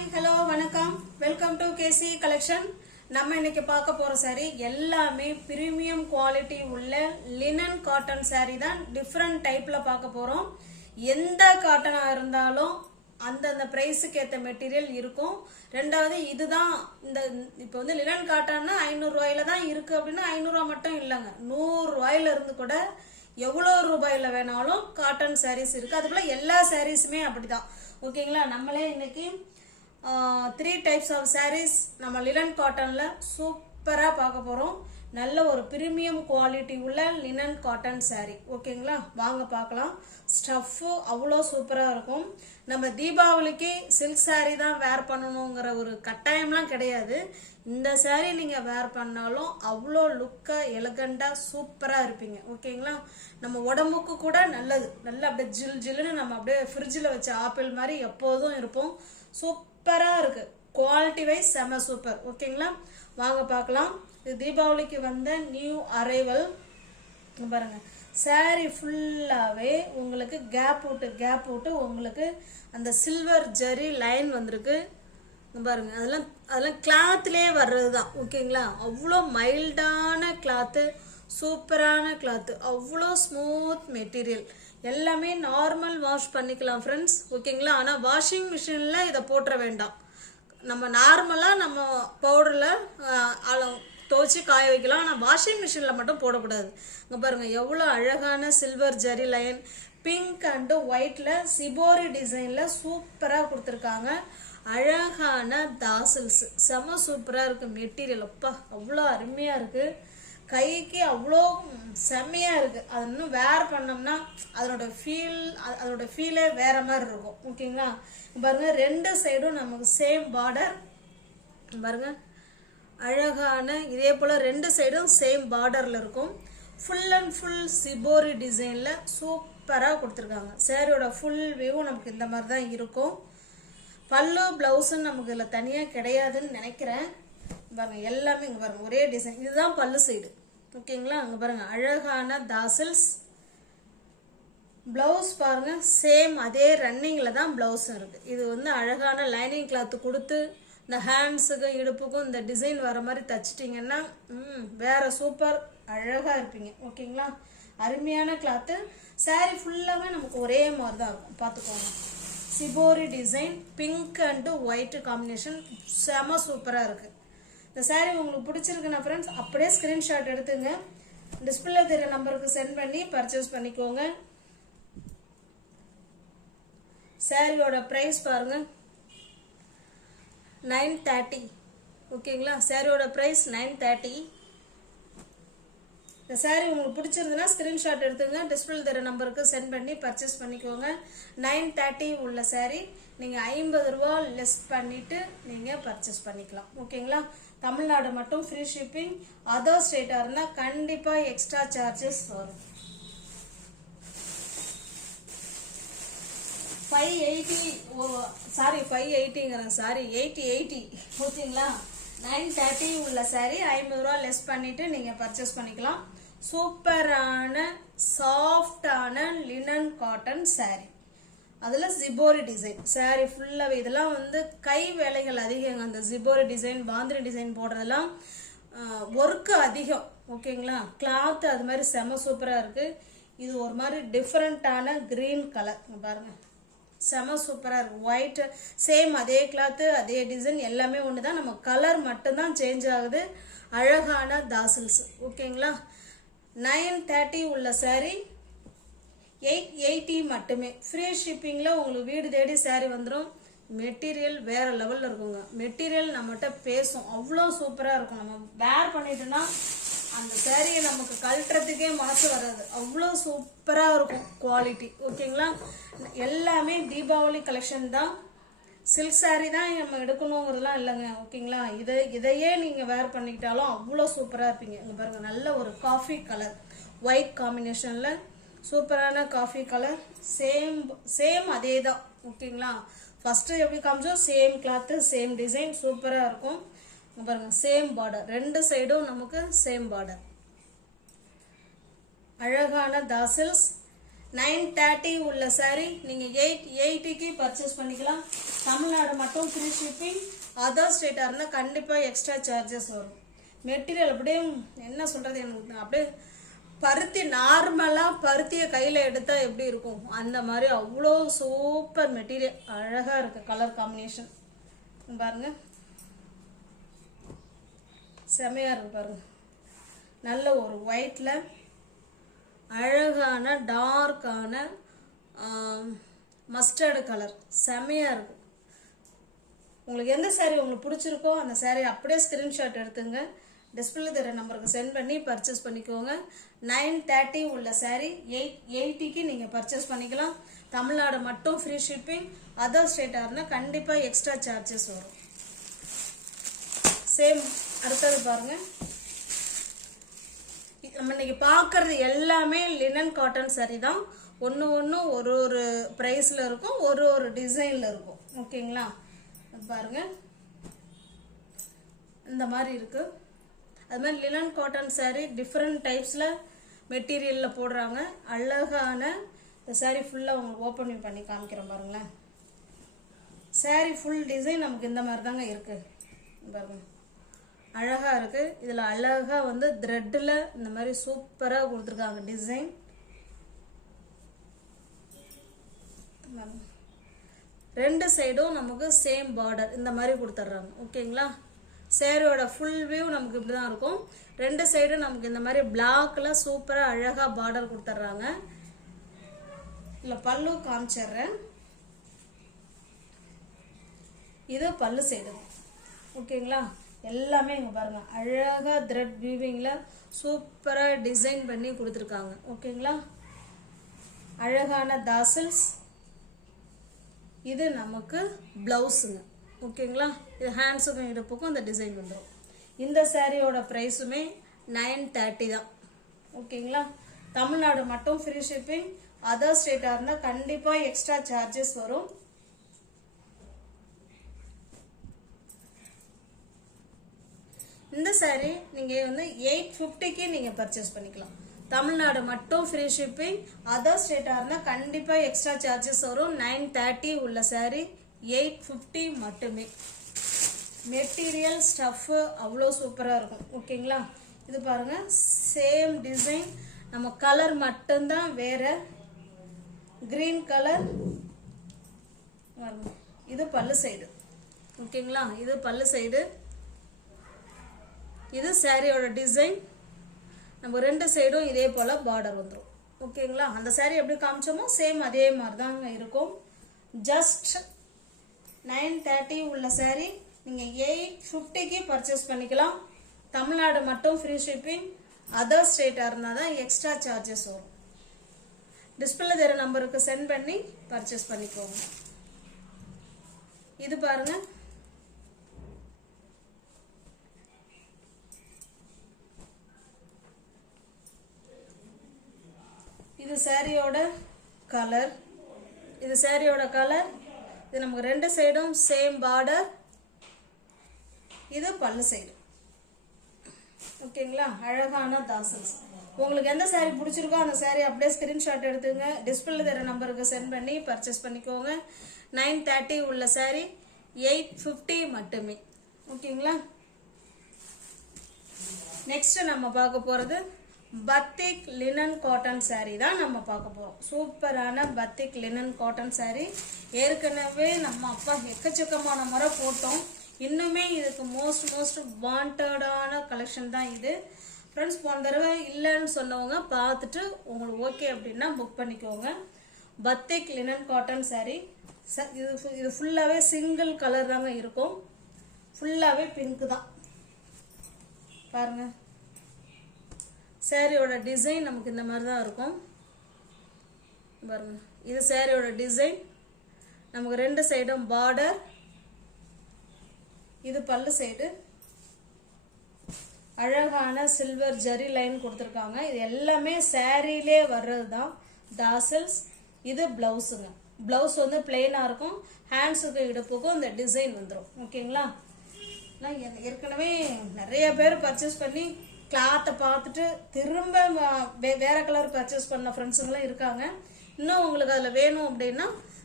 Hi hello வணக்கம் welcome to KC collection. நம்ம இன்னைக்கு பார்க்க போற சாரி எல்லாமே பிரீமியம் குவாலிட்டி உள்ள லினன் காட்டன் சாரி தான். டிஃப்ரெண்ட் டைப்ல பார்க்க போறோம். எந்த காட்டனா இருந்தாலும் அந்தந்த பிரைஸுக்கு ஏற்ற மெட்டீரியல் இருக்கும். ரெண்டாவது இதுதான் இந்த இப்போ வந்து லினன் காட்டன்னா 500 ரூபாயில தான் இருக்கு அப்படின்னா 500 ரூபாய் மட்டும் இல்லைங்க, 100 ரூபாயில இருந்து கூட எவ்வளோ ரூபாயில வேணாலும் காட்டன் சாரீஸ் இருக்கு. அதுக்குள்ள எல்லா சாரீஸுமே அப்படிதான். ஓகேங்களா, நம்மளே இன்னைக்கு 3 டைப்ஸ் ஆஃப் சாரீஸ் நம்ம லினன் காட்டன்ல சூப்பரா பார்க்க போறோம். நல்ல ஒரு பிரீமியம் குவாலிட்டி உள்ள லினன் காட்டன் சாரி. ஓகேங்களா, வாங்க பார்க்கலாம். ஸ்டஃப் அவ்வளோ சூப்பரா இருக்கும். நம்ம தீபாவளிக்கு சில்க் சாரி தான் வேர் பண்ணணுங்கிற ஒரு கட்டாயம்லாம் கிடையாது. இந்த சாரி நீங்க வேர் பண்ணாலும் அவ்வளோ லுக்கா எலகண்டா சூப்பரா இருப்பீங்க. ஓகேங்களா, நம்ம உடம்புக்கு கூட நல்லது. நல்லா அப்படியே ஜில் ஜில்லுன்னு நம்ம அப்படியே ஃப்ரிட்ஜில் வச்ச ஆப்பிள் மாதிரி எப்போதும் இருப்போம். சூப்பரா இருக்கு, குவாலிட்டி வைஸ் செம சூப்பர். ஓகேங்களா, வாங்க பார்க்கலாம். இது தீபாவளிக்கு வந்த நியூ அரைவல். பாருங்க, சாரி ஃபுல்லாவே உங்களுக்கு கேப் விட்டு உங்களுக்கு அந்த சில்வர் ஜரி லைன் வந்திருக்கு. பாருங்க, அதெல்லாம் கிளாத்லேயே வர்றது தான். ஓகேங்களா, அவ்வளோ மைல்டான கிளாத்து, சூப்பரான கிளாத்து, அவ்வளோ ஸ்மூத் மெட்டீரியல். எல்லாமே நார்மல் வாஷ் பண்ணிக்கலாம் ஃப்ரெண்ட்ஸ். ஓகேங்களா, ஆனால் வாஷிங் மிஷினில் இதை போட்டுற வேண்டாம். நம்ம நார்மலாக நம்ம பவுடரில் துவச்சி காய வைக்கலாம். ஆனால் வாஷிங் மிஷினில் மட்டும் போடக்கூடாது. இங்கே பாருங்கள், எவ்வளோ அழகான silver zari line, pink and ஒயிட்டில் சிபோரி டிசைனில் சூப்பராக கொடுத்துருக்காங்க. அழகான தாசில்ஸ் செம சூப்பராக இருக்குது மெட்டீரியல். அப்பா அவ்வளோ அருமையாக இருக்குது, கைக்கு அவ்வளோ செம்மையாக இருக்குது. அது இன்னும் வேர் பண்ணோம்னா அதோட ஃபீலே வேற மாதிரி இருக்கும். ஓகேங்களா, பாருங்கள், 2 சைடும் நமக்கு சேம் பார்டர். பாருங்கள், அழகான இதே போல் 2 சைடும் சேம் பார்டரில் இருக்கும். ஃபுல் அண்ட் ஃபுல் சிபோரி டிசைனில் சூப்பராக கொடுத்துருக்காங்க. சேரீயோட ஃபுல் வியூவும் நமக்கு இந்த மாதிரி தான் இருக்கும். பல்லு ப்ளவுஸுன்னு நமக்கு இதில் தனியாக கிடையாதுன்னு நினைக்கிறேன். பாருங்கள், எல்லாமே இங்கே பாருங்கள் ஒரே டிசைன். இதுதான் பல்லு சைடு. ஓகேங்களா, அங்கே பாருங்கள் அழகான தாசில்ஸ். ப்ளவுஸ் பாருங்கள், சேம் அதே ரன்னிங்கில் தான் ப்ளவுஸும் இருக்குது. இது வந்து அழகான லைனிங் கிளாத்து கொடுத்து இந்த ஹேண்ட்ஸுக்கும் இடுப்புக்கும் இந்த டிசைன் வர மாதிரி தச்சிட்டிங்கன்னா வேற சூப்பர் அழகாக இருப்பீங்க. ஓகேங்களா, அருமையான கிளாத்து. சாரி ஃபுல்லாகவே நமக்கு ஒரே மாதிரி தான் இருக்கும். பார்த்துக்கோங்க, shibori design, pink and white combination செம சூப்பராக இருக்குது. இந்த சாரி உங்களுக்கு பிடிச்சிருக்குன்னா ஃப்ரெண்ட்ஸ் அப்படியே ஸ்க்ரீன்ஷாட் எடுத்துங்க, டிஸ்பிளே தெரிய நம்பருக்கு சென்ட் பண்ணி பர்ச்சேஸ் பண்ணிக்கோங்க. சாரியோட ப்ரைஸ் பாருங்கள் 930. ஓகேங்களா, சாரியோட ப்ரைஸ் 930. இந்த சாரி உங்களுக்கு பிடிச்சிருந்ததுன்னா ஸ்க்ரீன்ஷாட் எடுத்துங்க, டிஸ்பிளே தர நம்பருக்கு சென்ட் பண்ணி பர்ச்சேஸ் பண்ணிக்கோங்க. 930 உள்ள சாரி நீங்கள் 50 ரூபா லெஸ் பண்ணிவிட்டு நீங்கள் பர்ச்சேஸ் பண்ணிக்கலாம். ஓகேங்களா, தமிழ்நாடு மட்டும் ஃப்ரீ ஷிப்பிங். அதர் ஸ்டேட்டாக இருந்தால் கண்டிப்பாக எக்ஸ்ட்ரா சார்ஜஸ் வரும். 880. ஓகேங்களா, 930 உள்ள சாரி 50 ரூபா லெஸ் பண்ணிட்டு நீங்க பர்ச்சேஸ் பண்ணிக்கலாம். சூப்பரான சாஃப்டான லினன் காட்டன் சாரி, அதுல ஜிபோரி டிசைன். சாரி ஃபுல்லாவே இதெல்லாம் வந்து கை வேலைகள் அதிகம். அந்த ஜிபோரி டிசைன், பாந்தினி டிசைன் போடுறதெல்லாம் ஒர்க்கு அதிகம். ஓகேங்களா, கிளாத் அது மாதிரி செம சூப்பரா இருக்கு. இது ஒரு மாதிரி டிஃப்ரெண்டான கிரீன் கலர். பாருங்க, செம சூப்பராக இருக்கும். ஒயிட் சேம் அதே கிளாத்து அதே டிசைன் எல்லாமே ஒன்று தான், நம்ம கலர் மட்டும்தான் சேஞ்ச் ஆகுது. அழகான தாசில்ஸ். ஓகேங்களா, 930 உள்ள சாரி 880 மட்டுமே. ஃப்ரீ ஷிப்பிங்கில் உங்களுக்கு வீடு தேடி சாரி வந்துடும். மெட்டீரியல் வேற லெவலில் இருக்குங்க. மெட்டீரியல் நம்மகிட்ட பேசும், அவ்வளோ சூப்பராக இருக்கும். நம்ம வேர் பண்ணிட்டோன்னா அந்த சாரியை நமக்கு கழட்டுறதுக்கே மனசு வராது, அவ்வளோ சூப்பராக இருக்கும் குவாலிட்டி. ஓகேங்களா, எல்லாமே தீபாவளி கலெக்ஷன் தான். சில்க் சாரி தான் நம்ம எடுக்கணுங்கிறதுலாம் இல்லைங்க. ஓகேங்களா, இதையே நீங்கள் வேர் பண்ணிக்கிட்டாலும் அவ்வளோ சூப்பராக இருப்பீங்க. இங்கே பாருங்கள், நல்ல ஒரு காஃபி கலர் ஒயிட் காம்பினேஷனில் சூப்பரான காஃபி கலர். சேம் அதே தான். ஓகேங்களா, ஃபஸ்ட்டு எப்படி காமிச்சோ சேம் கிளாத்து சேம் டிசைன் சூப்பராக இருக்கும். பாருங்க, சேம் பார்டர், 2 சைடும் நமக்கு சேம் பார்டர். அழகான தாசில்ஸ். 930 உள்ள சாரி நீங்க 880க்கு பர்ச்சேஸ் பண்ணிக்கலாம். தமிழ்நாடு மட்டும் ஃப்ரீ ஷிப்பிங். அதர் ஸ்டேட்டாக இருந்தால் கண்டிப்பாக எக்ஸ்ட்ரா சார்ஜஸ் வரும். மெட்டீரியல் அப்படியே என்ன சொல்கிறது, எனக்கு அப்படியே பருத்தி நார்மலாக பருத்தியை கையில் எடுத்தால் எப்படி இருக்கும் அந்த மாதிரி அவ்வளோ சூப்பர் மெட்டீரியல். அழகாக இருக்குது கலர் காம்பினேஷன் பாருங்கள், செமையாக இருக்குது பாருங்கள். நல்ல ஒரு ஒயிட்டில் அழகான டார்க்கான மஸ்டர்டு கலர் செமையாக இருக்கும். உங்களுக்கு எந்த சாரீ உங்களுக்கு பிடிச்சிருக்கோ அந்த சாரீ அப்படியே ஸ்க்ரீன்ஷாட் எடுத்துங்க, டிஸ்பிளே தர நம்பருக்கு சென்ட் பண்ணி பர்ச்சேஸ் பண்ணிக்கோங்க. 930 உள்ள சாரீ 880க்கு நீங்கள் பர்ச்சேஸ் பண்ணிக்கலாம். தமிழ்நாடு மட்டும் ஃப்ரீ ஷிப்பிங். அதர் ஸ்டேட்டாக இருந்தால் கண்டிப்பாக எக்ஸ்ட்ரா சார்ஜஸ் வரும். சேம் அடுத்தது பாருங்கள், நம்ம இன்னைக்கு பார்க்கறது எல்லாமே லினன் காட்டன் சாரீ தான். ஒன்று ஒரு ஒரு ப்ரைஸில் இருக்கும், ஒரு ஒரு டிசைனில் இருக்கும். ஓகேங்களா, பாருங்கள் இந்த மாதிரி இருக்குது. அது மாதிரி லினன் காட்டன் சாரீ டிஃப்ரெண்ட் டைப்ஸில் மெட்டீரியலில் போடுறாங்க. அழகான இந்த சாரீ ஃபுல்லாக உங்களுக்கு ஓப்பன் பண்ணி காமிக்கிறேன் பாருங்களேன். சாரீ ஃபுல் டிசைன் நமக்கு இந்த மாதிரி தாங்க இருக்குது பாருங்கள், அழகாக இருக்குது. இதில் அழகாக வந்து த்ரெட்டில் இந்த மாதிரி சூப்பராக கொடுத்துருக்காங்க டிசைன். ரெண்டு சைடும் நமக்கு சேம் பார்டர் இந்த மாதிரி கொடுத்துட்றாங்க. ஓகேங்களா, சேரோட ஃபுல் வியூ நமக்கு இப்படி தான் இருக்கும். ரெண்டு சைடும் நமக்கு இந்த மாதிரி பிளாக்ல சூப்பராக அழகாக பார்டர் கொடுத்துட்றாங்க. இல்லை பல்லு காமிச்சிட்றேன், இது பல்லு சைடு. ஓகேங்களா, எல்லாமே இங்கே பாருங்கள் அழகாக த்ரெட் வீவிங்கில் சூப்பராக டிசைன் பண்ணி கொடுத்துருக்காங்க. ஓகேங்களா, அழகான தாசல்ஸ். இது நமக்கு ப்ளவுஸுங்க. ஓகேங்களா, இது ஹேண்ட்ஸுக்கும் இடுப்புக்கும் இந்த டிசைன் வந்துடும். இந்த சாரியோட ப்ரைஸுமே 930 தான். ஓகேங்களா, தமிழ்நாடு மட்டும் ஃப்ரீ ஷிப்பிங். அதர் ஸ்டேட்டாக இருந்தால் கண்டிப்பாக எக்ஸ்ட்ரா சார்ஜஸ் வரும். இந்த சாரீ நீங்கள் வந்து 850க்கு நீங்கள் பர்ச்சேஸ் பண்ணிக்கலாம். தமிழ்நாடு மட்டும் ஃப்ரீ ஷிப்பிங். அதர் ஸ்டேட்டாக இருந்தால் கண்டிப்பாக எக்ஸ்ட்ரா சார்ஜஸ் வரும். 930 உள்ள சாரீ 850 மட்டுமே. மெட்டீரியல் ஸ்டஃப்பு அவ்வளோ சூப்பராக இருக்கும். ஓகேங்களா, இது பாருங்கள் சேம் டிசைன், நம்ம கலர் மட்டும்தான் வேறு, கிரீன் கலர். இது பல்லு சைடு. ஓகேங்களா, இது பல்லு சைடு. இது சாரியோட டிசைன். நம்ம ரெண்டு சைடும் இதே போல் பார்டர் வந்துடும். ஓகேங்களா, அந்த சாரீ எப்படி காமிச்சோமோ சேம் அதே மாதிரி தாங்க இருக்கும். ஜஸ்ட் 930 உள்ள சாரீ நீங்கள் 850க்கு பர்ச்சேஸ் பண்ணிக்கலாம். தமிழ்நாடு மட்டும் ஃப்ரீ ஷிப்பிங். அதர் ஸ்டேட்டாக இருந்தால் தான் எக்ஸ்ட்ரா சார்ஜஸ் வரும். டிஸ்பிளே தர நம்பருக்கு சென்ட் பண்ணி பர்ச்சேஸ் பண்ணிக்கோங்க. இது பாருங்கள், இது சாரியோட கலர். இது சாரியோட கலர். இது நமக்கு ரெண்டு சைடும் சேம் பார்டர். இது பல்லு சைடு. ஓகேங்களா, அழகான தாசல்ஸ். உங்களுக்கு எந்த சாரீ பிடிச்சிருக்கோ அந்த சாரீ அப்படியே ஸ்கிரீன்ஷாட் எடுத்துங்க, டிஸ்பிளே தர நம்பருக்கு சென்ட் பண்ணி பர்ச்சேஸ் பண்ணிக்கோங்க. 930 உள்ள சாரீ 850 மட்டுமே. ஓகேங்களா, நெக்ஸ்ட் நம்ம பார்க்க போகிறது பத்திக் லினன் காட்டன் சாரீ தான் நம்ம பார்க்க போகிறோம். சூப்பரான பத்திக் லினன் காட்டன் சாரீ. ஏற்கனவே நம்ம அப்பா எக்கச்சக்கமான முறை போட்டோம். இன்னுமே இதுக்கு மோஸ்ட் வாண்டடான கலெக்ஷன் தான் இது. ஃப்ரெண்ட்ஸ், போன தடவை இல்லைன்னு சொன்னவங்க பார்த்துட்டு உங்களுக்கு ஓகே அப்படின்னா புக் பண்ணிக்கோங்க. பத்திக் லினன் காட்டன் சாரீ. இது ஃபுல்லாகவே சிங்கிள் கலர் தாங்க இருக்கும். ஃபுல்லாகவே பிங்க் தான் பாருங்கள். சாரியோட டிசைன் நமக்கு இந்த மாதிரி தான் இருக்கும் பாருங்க. இது சாரியோட டிசைன். நமக்கு ரெண்டு சைடும் பார்டர். இது பல்லு சைடு. அழகான சில்வர் ஜரி லைன் கொடுத்துருக்காங்க. இது எல்லாமே சாரியிலே வர்றது தான் தாசல்ஸ். இது பிளவுஸுங்க. பிளவுஸ் வந்து பிளெயினாக இருக்கும். ஹேண்ட்ஸுக்கு இடுப்புக்கும் இந்த டிசைன் வந்துடும். ஓகேங்களா, நான் ஏற்கனவே நிறைய பேர் பர்ச்சேஸ் பண்ணி கிளாத்தை பார்த்துட்டு திரும்ப வேற கலர் பர்ச்சேஸ் பண்ண ஃப்ரெண்ட்ஸுங்களாம் இருக்காங்க. இன்னும் உங்களுக்கு அதில் வேணும் அப்படின்னா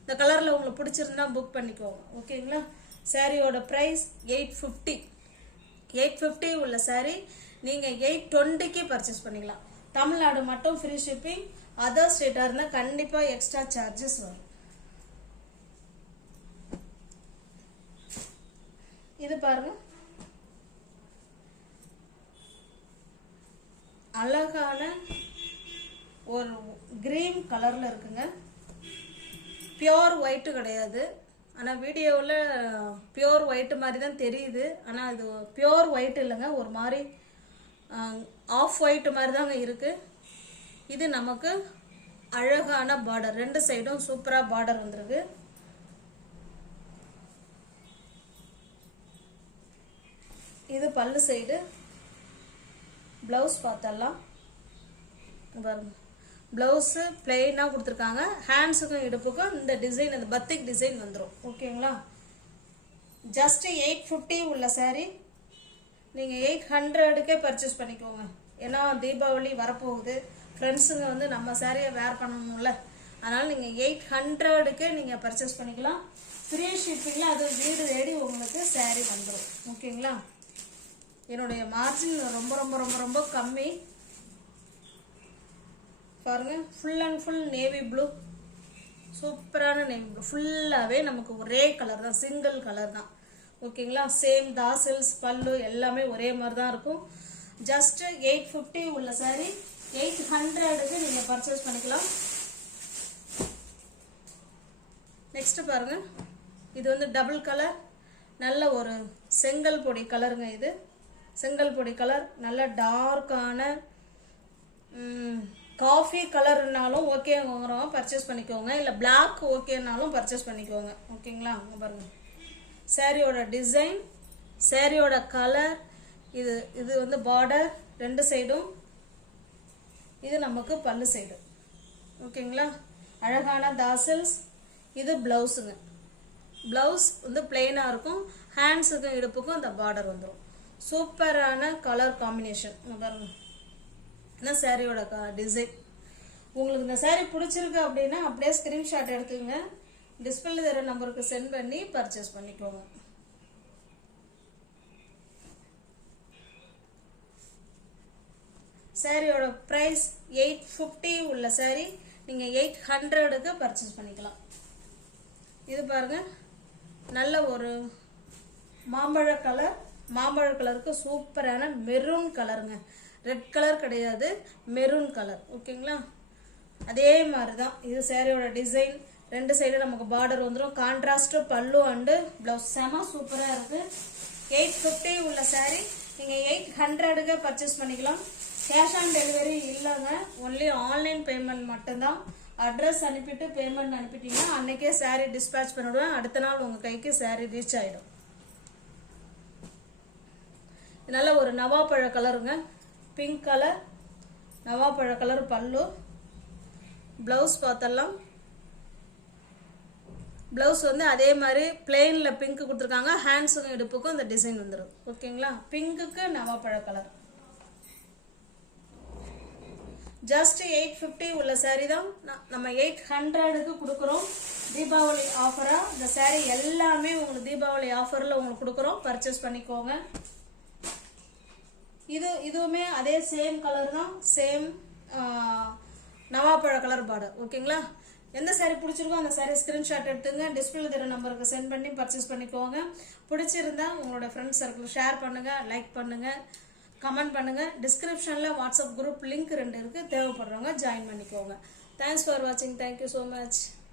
இந்த கலரில் உங்களுக்கு பிடிச்சிருந்தா புக் பண்ணிக்கோங்க. ஓகேங்களா? சாரியோட ப்ரைஸ் 850. 850 உள்ள சாரி நீங்கள் 820க்கு பர்ச்சேஸ் பண்ணிக்கலாம். தமிழ்நாடு மட்டும் ஃப்ரீ ஷிப்பிங். அதர் ஸ்டேட்டாக இருந்தால் கண்டிப்பாக எக்ஸ்ட்ரா சார்ஜஸ் வரும். இது பாருங்க, அழகான ஒரு கிரீன் கலர்ல இருக்குங்க. பியோர் ஒயிட் கிடையாது, ஆனால் வீடியோவில் பியோர் ஒயிட் மாதிரி தான் தெரியுது. ஆனால் இது பியோர் ஒயிட் இல்லைங்க, ஒரு மாதிரி ஆஃப் ஒயிட் மாதிரி தாங்க இருக்கு. இது நமக்கு அழகான பார்டர், ரெண்டு சைடும் சூப்பராக பார்டர் வந்துருக்கு. இது பல்லு சைடு. பிளவுஸ் பார்த்தலாம் பாருங்க, பிளவுஸு பிளெயினாக கொடுத்துருக்காங்க. ஹேண்ட்ஸுக்கும் இடுப்புக்கும் இந்த டிசைன், இந்த பத்திக் டிசைன் வந்துடும். ஓகேங்களா? ஜஸ்ட் 850 உள்ள சாரி நீங்கள் 800க்கே பர்ச்சேஸ் பண்ணிக்கோங்க. ஏன்னா தீபாவளி வரப்போகுது, ஃப்ரெண்ட்ஸுங்க வந்து நம்ம சாரியை வேர் பண்ணணும்ல, அதனால் நீங்கள் 800க்கே நீங்கள் பர்ச்சேஸ் பண்ணிக்கலாம். ஃப்ரீ ஷிப்பிங்கில் அது வீடு தேடி உங்களுக்கு சாரி வந்துடும். ஓகேங்களா? என்னுடைய மார்ஜின் ரொம்ப ரொம்ப ரொம்ப ரொம்ப கம்மி. பாருங்க, full and full navy blue, சூப்பரான நேவி ப்ளூ. ஃபுல்லாகவே நமக்கு ஒரே கலர் தான், சிங்கிள் கலர் தான். ஓகேங்களா? சேம் தாசல்ஸ் பல்லு எல்லாமே ஒரே மாதிரி தான் இருக்கும். ஜஸ்ட் 850 உள்ள சாரி 800க்கு நீங்கள் பர்ச்சேஸ் பண்ணிக்கலாம். நெக்ஸ்ட் பாருங்க, இது வந்து டபுள் கலர், நல்ல ஒரு செங்கல் பொடி கலருங்க. இது செங்கல் பொடி கலர், நல்ல டார்க்கான காஃபி கலர்னாலும் ஓகேங்கிறவங்க பர்ச்சேஸ் பண்ணிக்கோங்க, இல்லை பிளாக் ஓகேனாலும் பர்ச்சேஸ் பண்ணிக்கோங்க. ஓகேங்களா? பாருங்க, சாரியோட டிசைன், சாரியோட கலர், இது இது வந்து பார்டர் ரெண்டு சைடும். இது நமக்கு பல்லு சைடு. ஓகேங்களா? அழகான தாசல்ஸ். இது பிளவுஸுங்க. பிளவுஸ் வந்து பிளெயினாக இருக்கும், ஹேண்ட்ஸுக்கும் இடுப்புக்கும் இந்த பார்டர் வந்துடும். சூப்பரான கலர் காம்பினேஷன் பாருங்க. இதான் சாரியோட டிசைன். உங்களுக்கு இந்த சாரி பிடிச்சிருக்கு அப்படின்னா அப்படியே ஸ்கிரீன்ஷாட் எடுத்துங்க, டிஸ்பிளே தர நம்பருக்கு சென்ட் பண்ணி பர்ச்சேஸ் பண்ணிக்கோங்க. சாரியோட ப்ரைஸ் 850 உள்ள சாரி நீங்கள் 800க்கு பர்ச்சேஸ் பண்ணிக்கலாம். இது பாருங்க, நல்ல ஒரு மாம்பழ கலர், மாம்பழ கலருக்கு சூப்பரான மெரூன் கலருங்க. ரெட் கலர் கிடையாது, மெரூன் கலர். ஓகேங்களா? அதே மாதிரி தான் இது சாரியோட டிசைன். ரெண்டு சைடு நமக்கு பார்டர் வந்துடும். கான்ட்ராஸ்ட் பல்லு அண்டு பிளவுஸ் செம சூப்பராக இருக்கு. 850 உள்ள சாரி நீங்கள் 800க்கு பர்ச்சேஸ் பண்ணிக்கலாம். கேஷ் ஆன் டெலிவரி இல்லைங்க, ஒன்லி ஆன்லைன் பேமெண்ட் மட்டும்தான். அட்ரஸ் அனுப்பிட்டு பேமெண்ட் அனுப்பிட்டீங்கன்னா அன்னைக்கே சாரி டிஸ்பேச் பண்ணிவிடுவேன். அடுத்த நாள் உங்கள் கைக்கு சாரி ரீச் ஆகிடும். நல்ல ஒரு நவாப்பழ கலருங்க, பிங்க் கலர், நவாப்பழ கலர் பல்லு. பிளவுஸ் பார்த்தலாம். பிளவுஸ் வந்து அதே மாதிரி பிளெயின்ல பிங்க் கொடுத்துருக்காங்க, ஹேண்ட்ஸுக்கும் இடுப்புக்கும் இந்த டிசைன் வந்துடும். ஓகேங்களா? பிங்க்குக்கு நவாப்பழ கலர். ஜஸ்ட் 850 உள்ள சாரி தான் நம்ம 800க்கு கொடுக்குறோம். தீபாவளி ஆஃபரா இந்த சாரி எல்லாமே உங்களுக்கு தீபாவளி ஆஃபர்ல உங்களுக்கு கொடுக்குறோம், பர்ச்சேஸ் பண்ணிக்கோங்க. இதுவுமே அதே சேம் கலர் தான், சேம் நவாப்பழ கலர் பார்டர். ஓகேங்களா? எந்த சாரி பிடிச்சிருக்கோ அந்த சாரி ஸ்கிரீன்ஷாட் எடுத்துங்க, டிஸ்பிளே தர நம்பருக்கு சென்ட் பண்ணி பர்ச்சேஸ் பண்ணிக்கோங்க. பிடிச்சிருந்தா உங்களோட ஃப்ரெண்ட்ஸ் சர்க்கிள் ஷேர் பண்ணுங்க, லைக் பண்ணுங்க, கமெண்ட் பண்ணுங்க. டிஸ்கிரிப்ஷன்ல வாட்ஸ்அப் குரூப் லிங்க் 2 இருக்கு, தேவைப்படுறவங்க ஜாயின் பண்ணிக்கோங்க. தேங்க்ஸ் ஃபார் வாட்சிங். Thank you so much.